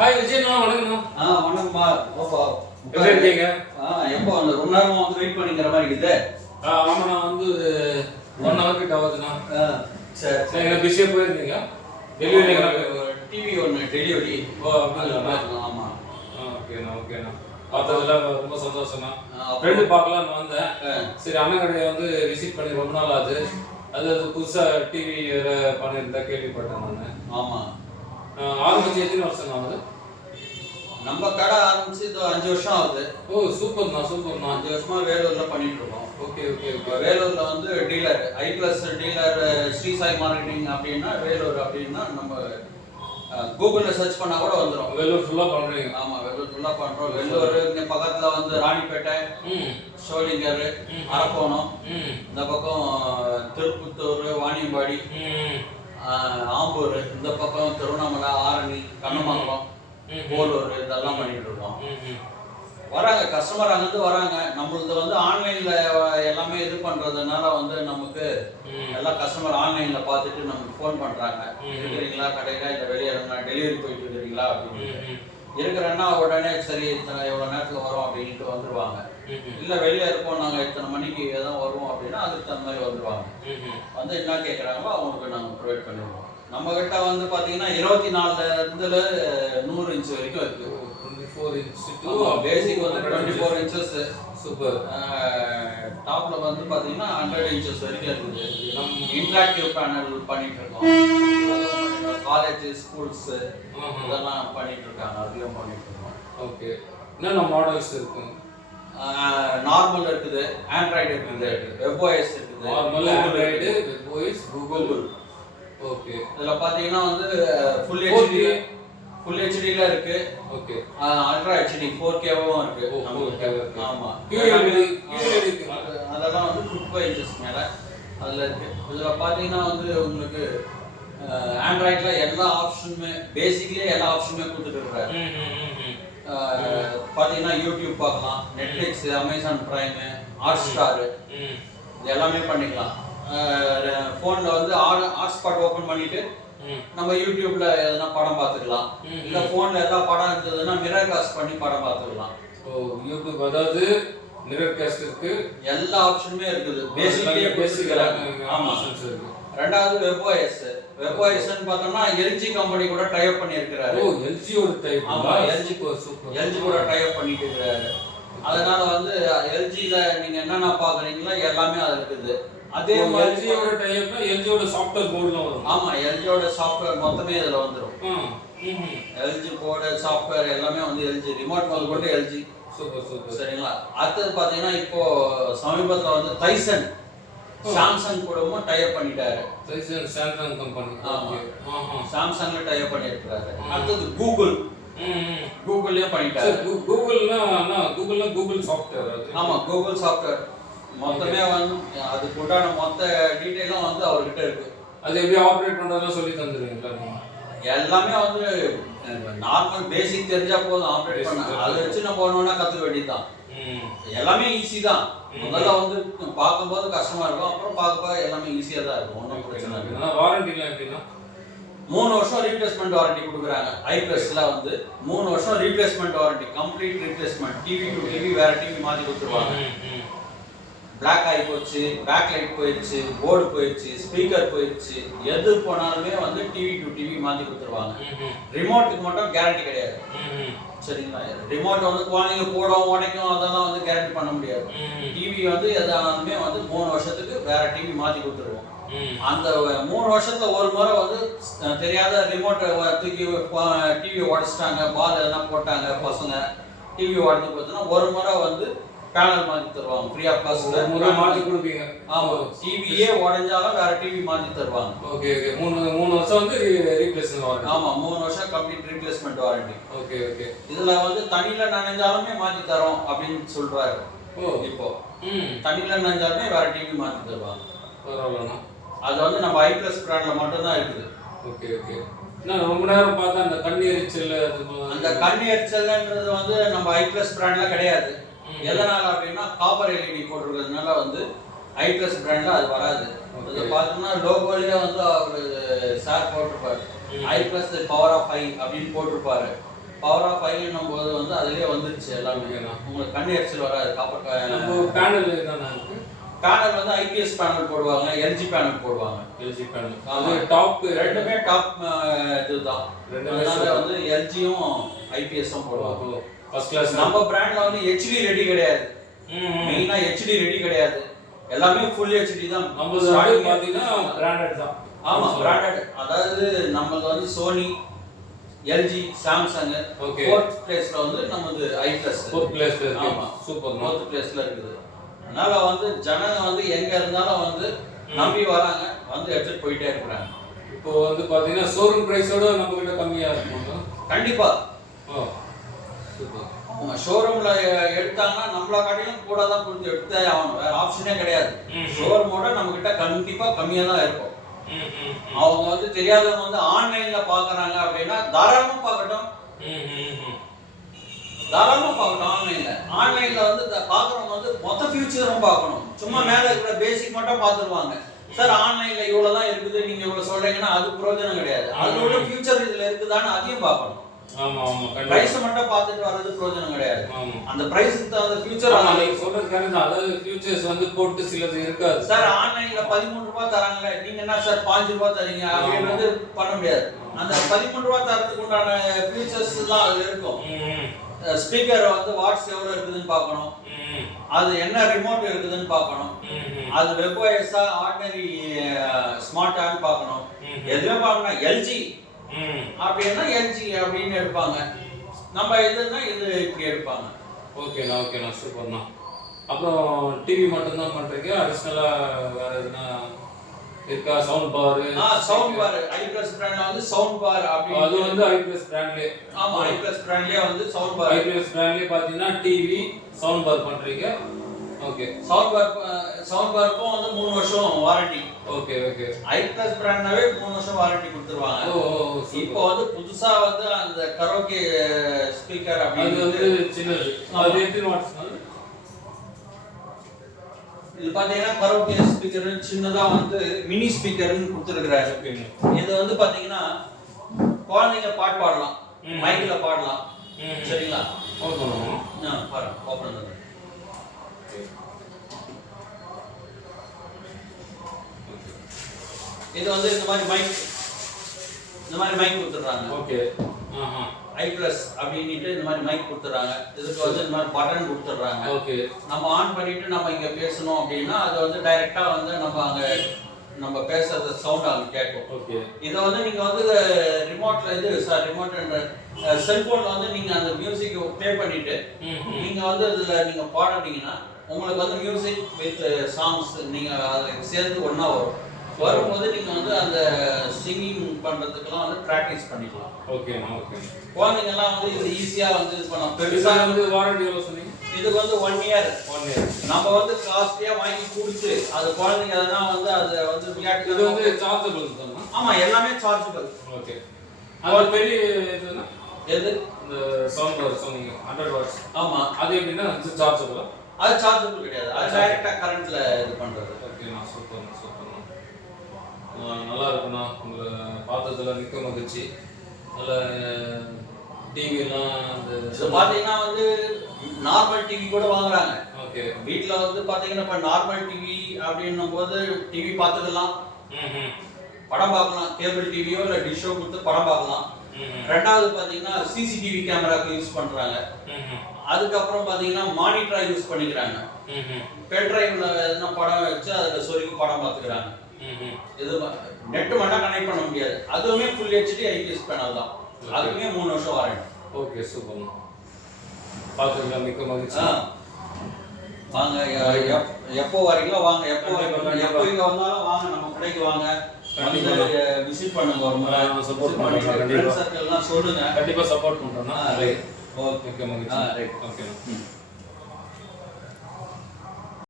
Hi விஜயண்ணா, வணக்கண்ணா. வணக்கம்மா. ஓப்பா எப்படி இருக்கீங்க? எப்போ அந்த ரொம்ப நேரமா வந்து வெயிட் பண்ணிக்கிற மாதிரி இருக்குது. ஆமாண்ணா, வந்து 1 hour கிட்ட ஆகுதுண்ணா. சரி சரி. என்ன பிஸியாக போயிருந்தீங்க? டெலிவரி டிவி ஒன்று டெலிவரி. ஓ அப்படிங்களா? ஆமாம். ஓகேண்ணா ஓகேண்ணா. பார்த்ததுல ரொம்ப சந்தோஷம்ண்ணா. ஃப்ரெண்டு பார்க்கலான்னு வந்தேன். சரி, அண்ணன் கடையை வந்து விசிட் பண்ணி ரொம்ப நாள் ஆகுது. அது புதுசாக டிவி பண்ணியிருந்தா கேள்விப்பட்டேன் நான். ஆமாம். ஆரம்பிச்சு எத்தனை வருஷம் ஆகுது? நம்ம கடை ஆரம்பிச்சு இது 5 வருஷம் ஆகுது. ஓ சூப்பர்ண்ணா சூப்பர்ண்ணா. 5 வருஷமா வேலூர்ல பண்ணிட்டு இருக்கோம். Okay okay okay. வேலூர்ல வந்து டீலர் ஐ+, டீலர் ஸ்ரீ சாய் மார்க்கெட்டிங் அப்படின்னா வேலூர் அப்படின்னா நம்ம கூகுளில் சர்ச் பண்ணா கூட வந்துடும். வேலூர் ஃபுல்லாக பண்ணுறீங்க? ஆமாம், வேலூர் ஃபுல்லாக பண்ணுறோம். வேலூர் இங்கே பக்கத்தில் வந்து ராணிப்பேட்டை, சோளிங்கர், அரக்கோணம், இந்த பக்கம் திருப்புத்தூர், வாணியம்பாடி, ஆம்பூர், இந்த பக்கம் திருவண்ணாமலை, ஆரணி, கண்ணமங்கலம், போலூர், இதெல்லாம் பண்ணிட்டு இருக்கோம். வராங்க கஸ்டமர் அங்கிருந்து வராங்க. நம்மளது வந்து ஆன்லைன்ல எல்லாமே இது பண்றதுனால வந்து நமக்கு எல்லா கஸ்டமர் ஆன்லைன்ல பார்த்துட்டு நமக்கு ஃபோன் பண்றாங்க. இருக்கிறீங்களா கடையில, இல்லை வெளியே டெலிவரி போயிட்டு இருக்கிறீங்களா அப்படின்னு. இருக்கிறேன்னா உடனே சரி எவ்வளோ நேரத்தில் வரோம் அப்படின்ட்டு வந்துடுவாங்க. இல்லை வெளியே இருப்போம் நாங்கள் இத்தனை மணிக்கு எதாவது வருவோம் அப்படின்னா அதுக்கு தகுந்த மாதிரி வந்துடுவாங்க. வந்து என்ன கேட்குறாங்களோ அவங்களுக்கு நாங்கள் ப்ரொவைட் பண்ணிடுவோம். நம்ம கிட்ட வந்து பார்த்தீங்கன்னா 24 100 இன்ச் வரைக்கும் இருக்கு. 24 inch பேசிக் வந்து 24 inches. சூப்பர். டாப்ல வந்து பார்த்தீங்கன்னா 100 inches வரைக்கும் இருக்குது. நம்ம இன்டராக்டிவ் பேனல் பண்ணிட்டு இருக்கோம். காலேஜ், ஸ்கூல்ஸ் இதெல்லாம் பண்ணிட்டு இருக்காங்க. அதையும் பண்ணிட்டு இருக்கோம். ஓகே. என்னென்ன மாடல்ஸ் இருக்கு? நார்மல் இருக்குது, ஆண்ட்ராய்டு இருக்குது, வெப்ஓஎஸ் இருக்குது. Normal, Android, webOS, Google. Okay. இதுல பாத்தீங்கன்னா வந்து ஃபுல் ஹெச்டில இருக்கு. ஓகே. அல்ட்ரா ஹெச்டி 4Kவும் இருக்கு. ஆமா. அதெல்லாம் வந்து 55 inches மேல அதுல இருக்கு. இதுல பாத்தீங்கன்னா வந்து உங்களுக்கு ஆண்ட்ராய்ட்ல எல்லா ஆப்ஷனுமே பேசிக்லயே எல்லா ஆப்ஷனுமே கொடுத்துட்டு இருக்காரு. பாத்தீங்கன்னா யூடியூப் பார்க்கலாம், நெட்ஃபிளிக்ஸ், அமேசான் பிரைம், ஹாட்ஸ்டார் எல்லாமே பண்ணிக்கலாம். ஃபோன்ல வந்து ஹாட்ஸ்பாட் ஓபன் பண்ணிட்டு நம்ம யூடியூப்ல எதனா படம் பார்த்துக்கலாம். இல்ல போன்ல ஏதாவது படம் இருந்ததுன்னா மிரர் காஸ்ட் பண்ணி படம் பார்த்துக்கலாம். ஓ யூடியூப், அதாவது மிரர் காஸ்ட் இருக்கு, எல்லா ஆப்ஷனுமே இருக்குது. பேசிக்கா. ஆமா. ரெண்டாவது வெப்ஓஎஸ்ன்னு பார்த்தோம்னா எல்ஜி கம்பெனி கூட டை அப் பண்ணி இருக்காரு. ஓ எல்ஜி ஒரு டைப். ஆமா, எல்ஜி கூட டை அப் பண்ணிட்டு இருக்காரு. அதனால வந்து எல்ஜில நீங்க என்னென்ன பாக்குறீங்களோ எல்லாமே அது இருக்குது. அதே மாதிரி எல்ஜியோட டைப்னா எல்ஜியோட சாஃப்ட்வேர் போர்டுல வரும். ஆமா, எல்ஜியோட சாஃப்ட்வேர் மொத்தமே இதுல வந்துரும். எல்ஜி போர்டு சாஃப்ட்வேர் எல்லாமே வந்து எல்ஜி ரிமோட் முதல் கொண்டு எல்ஜி. Super super. சரிங்களா? அடுத்தது பாத்தீங்கன்னா இப்போ சமீபத்துல வந்து டைசன் சாம்சங் கூடவும் டை அப் பண்ணிட்டாரு. Tyson Samsung company. சாம்சங்ல டை அப் பண்ணிருக்காரு. அடுத்தது கூகுள்லயும் பண்ணிட்டாரு. Google software. ஆமா, கூகுள் சாஃப்ட்வேர் மொத்தமே வந்து அதுக்கு உண்டான மொத்த டீடைலும் வந்து அவர்கிட்ட இருக்கு. அது எப்படி ஆப்ரேட் பண்றதெல்லாம் சொல்லி தந்துருவீங்களா? எல்லாமே வந்து நார்மல் பேசிக் தெரிஞ்சா போதும் ஆப்ரேட் பண்ண. அதை வச்சு நம்ம ஒண்ணு கத்துக்க வேண்டியதுதான். எல்லாமே ஈஸி தான். முதல்ல வந்து பார்க்கும்போது கஷ்டமா இருக்கும், அப்புறம் பார்க்க எல்லாமே ஈஸியா தான் இருக்கும். ஒன்றும் பிரச்சனை இல்லை. வாரண்டிலாம் எப்படின்னா 3 வருஷம் ரீப்ளேஸ்மெண்ட் வாரண்டி கொடுக்குறாங்க. ஐ+ல வந்து 3 வருஷம் replacement warranty, complete replacement. TV to TV வேற டிவி மாத்தி கொடுத்துருவாங்க. பிளாக் ஆகி போச்சு, பேக் லைட் போயிடுச்சு, போர்டு போயிடுச்சு, ஸ்பீக்கர் போயிடுச்சு, எது போனாலுமே வந்து டிவி டு டிவி மாத்தி கொடுத்துருவாங்க. ரிமோட்டுக்கு மட்டும் கேரண்டி கிடையாது. சரிங்களா? ரிமோட் வந்து குழந்தைங்க போடும் உடைக்கும் அதெல்லாம் வந்து கேரண்டி பண்ண முடியாது. டிவி வந்து எதானாலுமே வந்து 3 வருஷத்துக்கு வேற டிவி மாத்தி கொடுத்துருவோம். அந்த 3 வருஷத்துல ஒரு முறை வந்து தெரியாத ரிமோட் தூக்கி டிவி உடைச்சிட்டாங்க, பால் எதனா போட்டாங்க பசங்க, டிவி உடஞ்சு போச்சுன்னா ஒரு முறை வந்து பேனல் மாத்தி தருவாங்க. ஃப்ரீ ஆஃப் காஸ்ட்ல மாத்தி கொடுப்பீங்க. ஆமா, டிவியே உடைஞ்சாலும் வேற டிவி மாத்தி தருவாங்க. Okay okay. 3 வருஷம் வந்து ரீப்ளேஸ்மென்ட் வாரண்டி. ஆமா, 3 வருஷம் complete replacement warranty. Okay okay. இதுல வந்து தண்ணில நனைஞ்சாலுமே மாத்தி தரோம் அப்படின்னு சொல்றாரு. இப்போ தண்ணில நனைஞ்சாலுமே வேற டிவி மாத்தி தருவாங்க. பரவாயில்லண்ணா. அது வந்து நம்ம ஐ+ பிராண்ட்ல மட்டும் தான் இருக்குது. Okay okay. நான் ரொம்ப நேரம் பார்த்தா அந்த கண் எரிச்சல், அந்த கண் எரிச்சல்ன்றது வந்து நம்ம ஐ+ பிராண்ட்ல கிடையாது. எதனால அப்படின்னா காப்பர் எல்இடி போட்டிருக்கிறதுனால வந்து ஐ+ பிராண்ட்ல அது வராது. அது பார்த்தோம்னா லோகோலயே வந்து அவரு சார் போட்டிருப்பாரு, ஐ+ பவர் ஆஃப் ஐ அப்படின்னு போட்டிருப்பாரு. பவர் ஆஃப் ஃபைவ்னும் போது வந்து அதுலயே வந்துருச்சு எல்லாமே. ஓகேண்ணா. உங்களுக்கு கண்ணு எரிச்சல் வராது. காப்பர் நம்ம பேனல் என்னண்ணா இருக்கு? பேனல் வந்து ஐபிஎஸ் பேனல் போடுவாங்க, எல்ஜி பேனல் போடுவாங்க. எல்ஜி பேனல் அது டாப் ரெண்டுமே டாப் இதுதான். அதனால வந்து எல்ஜியும் ஐபிஎஸும் போடுவாங்க. First class. நம்ம பிராண்ட்ல வந்து ஹெச்டி ரெடி கிடையாது. மெயினா ஹெச்டி ரெடி கிடையாது. எல்லாமே ஃபுல் ஹெச்டி தான். நம்ம ஸ்டார்டிங் பாத்தீங்கன்னா பிராண்டட் தான். ஆமா பிராண்டட். அதாவது நமக்கு வந்து Sony, LG, Samsung. Okay. 4th பிளேஸ்ல வந்து நமது ஐ பிளஸ். 4th பிளேஸ்ல இருக்கு. ஆமா சூப்பர். 4th பிளேஸ்ல இருக்குது. அதனால வந்து ஜனங்க வந்து எங்க இருந்தாலும் வந்து நம்பி வராங்க, வந்து எடுத்துட்டு போயிட்டே இருக்காங்க. இப்போ வந்து பாத்தீங்கன்னா ஷோரூம் பிரைஸோட நம்ம கிட்ட கம்மியா இருக்குமா? கண்டிப்பா. ஓ சூப்பர். ஷோரூம்ல எடுத்தாங்கன்னா நம்மள காட்டிலும் கூட தான் கொடுத்து எடுத்தே ஆகணும். வேற ஆப்ஷனே கிடையாது. ஷோரூமோட நம்ம கிட்ட கண்டிப்பா கம்மியா தான் இருக்கும். அவங்க வந்து தெரியாதவங்க வந்து ஆன்லைன்ல பாக்குறாங்க அப்படின்னா தாராளமா பார்க்கட்டும். தாராளமா பார்க்கணும் ஆன்லைன்ல. ஆன்லைன்ல வந்து பாக்குறவங்க வந்து மொத்த ஃபியூச்சரும் பார்க்கணும். சும்மா மேல இருக்கிற பேசிக் மட்டும் பார்த்துருவாங்க. சார் ஆன்லைன்ல இவ்வளவுதான் இருக்குது நீங்க இவ்வளவு சொல்றீங்கன்னா அது பிரயோஜனம் கிடையாது. அதோட ஃபியூச்சர் இதுல இருக்குதான்னு அதையும் பார்க்கணும். ஆமா ஆமா. பிரைஸ் மட்டும் பார்த்துட்டு வர்றது பிரயோஜனம் கிடையாது. அந்த பிரைஸ்க்கு தகுந்த ஃபியூச்சர் நீங்க சொல்றது கரெக்ட் தான். அதாவது ஃபியூச்சர்ஸ் வந்து போட்டு சிலது இருக்காது. சார் ஆன்லைன்ல 13 ரூபாய் தராங்களே, நீங்க என்ன சார் 5 ரூபாய் தரீங்க அப்படின்றது பண்ண முடியாது. அந்த 13 ரூபாய் தரதுக்கு உண்டான ஃபியூச்சர்ஸ் தான் அதுல இருக்கும். ஸ்பீக்கர் வந்து வாட்ஸ் எவ்வளவு இருக்குதுன்னு பார்க்கணும். அது என்ன ரிமோட் இருக்குதுன்னு பார்க்கணும். அது வெப்ஓஎஸ்ஸா ஆர்டினரி ஸ்மார்ட்டான்னு பார்க்கணும். எதுவுமே பார்க்கணும். எல்ஜி அப்படின்னா எல்ஜி அப்படின்னு எடுப்பாங்க. நம்ம எதுன்னா இது இப்படி எடுப்பாங்க. ஓகேண்ணா ஓகேண்ணா சூப்பர்ண்ணா. அப்புறம் டிவி மட்டும்தான் பண்றீங்க? அடிஷ்னலா வேற எதுனா இருக்கா? Sound bar. Sound bar I plus பிராண்ட்ல வந்து சவுண்ட் பார் அப்படி அது வந்து ஐ பிளஸ் பிராண்ட்லயே. ஆமா ஐ பிளஸ் பிராண்ட்லயே வந்து சவுண்ட் பார். ஐ பிளஸ் பிராண்ட்லயே பாத்தீங்கன்னா டிவி சவுண்ட் பார் பண்றீங்க. ஓகே. சவுண்ட் பார்க்கும் வந்து 3 வருஷம் warranty. Okay okay. I plus பிராண்ட்னாவே 3 வருஷம் வாரண்டி கொடுத்துருவாங்க. இப்போ வந்து புதுசா வந்து அந்த கரோகே ஸ்பீக்கர் அது வந்து சின்னது. அது எத்தனை வாட்ஸ்? இது பாத்தீங்கன்னா கரோகே ஸ்பீக்கர் சின்னதா வந்து மினி ஸ்பீக்கர்னு கொடுத்துருக்காரு. இது வந்து பாத்தீங்கன்னா குழந்தைங்க பாட்டு பாடலாம், மைக்ல பாடலாம். சரிங்களா? ஓபன் பாருங்க. ஓபன் பண்ணுங்க. இது வந்து இந்த மாதிரி மைக் கொடுத்துறாங்க. ஓகே. ஐ பிளஸ் அப்படின்னுட்டு இந்த மாதிரி மைக் கொடுத்துறாங்க. இதுக்கு வந்து இந்த மாதிரி பட்டன் கொடுத்துறாங்க. ஓகே. நம்ம ஆன் பண்ணிட்டு நம்ம இங்க பேசணும் அப்படின்னா அது வந்து டைரக்டா வந்து நம்ம பேசுறது சவுண்ட் அங்க கேட்கும். ஓகே. இத வந்து நீங்க வந்து ரிமோட்ல ரிமோட் செல்போன்ல வந்து நீங்க அந்த மியூசிக் ப்ளே பண்ணிட்டு நீங்க வந்து அதுல நீங்க பாடுனீங்கன்னா உங்களுக்கு வந்து மியூசிக் வித் சாங்ஸ் நீங்க அதுல சேர்ந்து ஒண்ணா வரும்போது நீங்க வந்து அந்த சிங்கிங் பண்றதுக்கெல்லாம் வந்து பிராக்டிஸ் பண்ணிக்கலாம். Okay okay. குழந்தைங்க எல்லாம் வந்து இது ஈஸியா வந்து இது பண்ணலாம். பெருசா வந்து வாரண்டி எவ்வளவு சொன்னீங்க? இது வந்து 1 இயர். நம்ம வந்து காஸ்ட்லியா வாங்கி கொடுத்து அது குழந்தைங்க அதெல்லாம் வந்து அது வந்து விளையாட்டு. இது வந்து சார்ஜபிள் தானா? ஆமா எல்லாமே சார்ஜபிள். ஓகே. அது பெரிய இதுனா எது? இந்த சவுண்ட் பார் சொன்னீங்க 100 வாட்ஸ். ஆமா. அது எப்படின்னா சார்ஜபிளா? அது சார்ஜபிள் கிடையாது. அது டைரக்டா கரண்ட்ல இது பண்றது. ஓகேண்ணா சூப்பர்ண்ணா. நல்லா இருக்குண்ணா. உங்களை பார்த்ததுல மிக்க மகிழ்ச்சி. நல்ல டிவிலாம் அந்த பார்த்தீங்கன்னா வந்து நார்மல் டிவி கூட வாங்குறாங்க. ஓகே. வீட்டில் வந்து பார்த்தீங்கன்னா இப்போ நார்மல் டிவி அப்படின்னும் போது டிவி பார்த்துக்கலாம், படம் பார்க்கலாம். கேபிள் டிவியோ இல்லை டிஷ்ஷோ கொடுத்து படம் பார்க்கலாம். ரெண்டாவது பார்த்தீங்கன்னா சிசிடிவி கேமராக்கு யூஸ் பண்ணுறாங்க. அதுக்கப்புறம் பார்த்தீங்கன்னா மானிட்டரா யூஸ் பண்ணிக்கிறாங்க. பென் டிரைவ்ல எதுனா படம் வச்சு அதில் சொருகி படம் பார்த்துக்கிறாங்க. இது நெட் மட்டும் கனெக்ட் பண்ண முடியாது. அதுவுமே ஃபுல் ஹெச்டி ஐபிஎஸ் பேனல் தான். அதுவுமே 3 வருஷம் வாரண்டி. Okay super. பார்த்துக்கலாம். மிக்க மகிழ்ச்சி. வாங்க எப்போ வரீங்களோ வாங்க. எப்போ இங்க வந்தாலும் வாங்க, நம்ம கடைக்கு வாங்க. விசிட் பண்ணுங்க. ஒரு முறை சப்போர்ட் பண்ணுங்க. ஃப்ரெண்ட்ஸ் சர்க்கிள்லாம் சொல்லுங்க. கண்டிப்பா சப்போர்ட் பண்றோம்னா. ஓகே. மிக்க மகிழ்ச்சி. ரைட். ஓகே.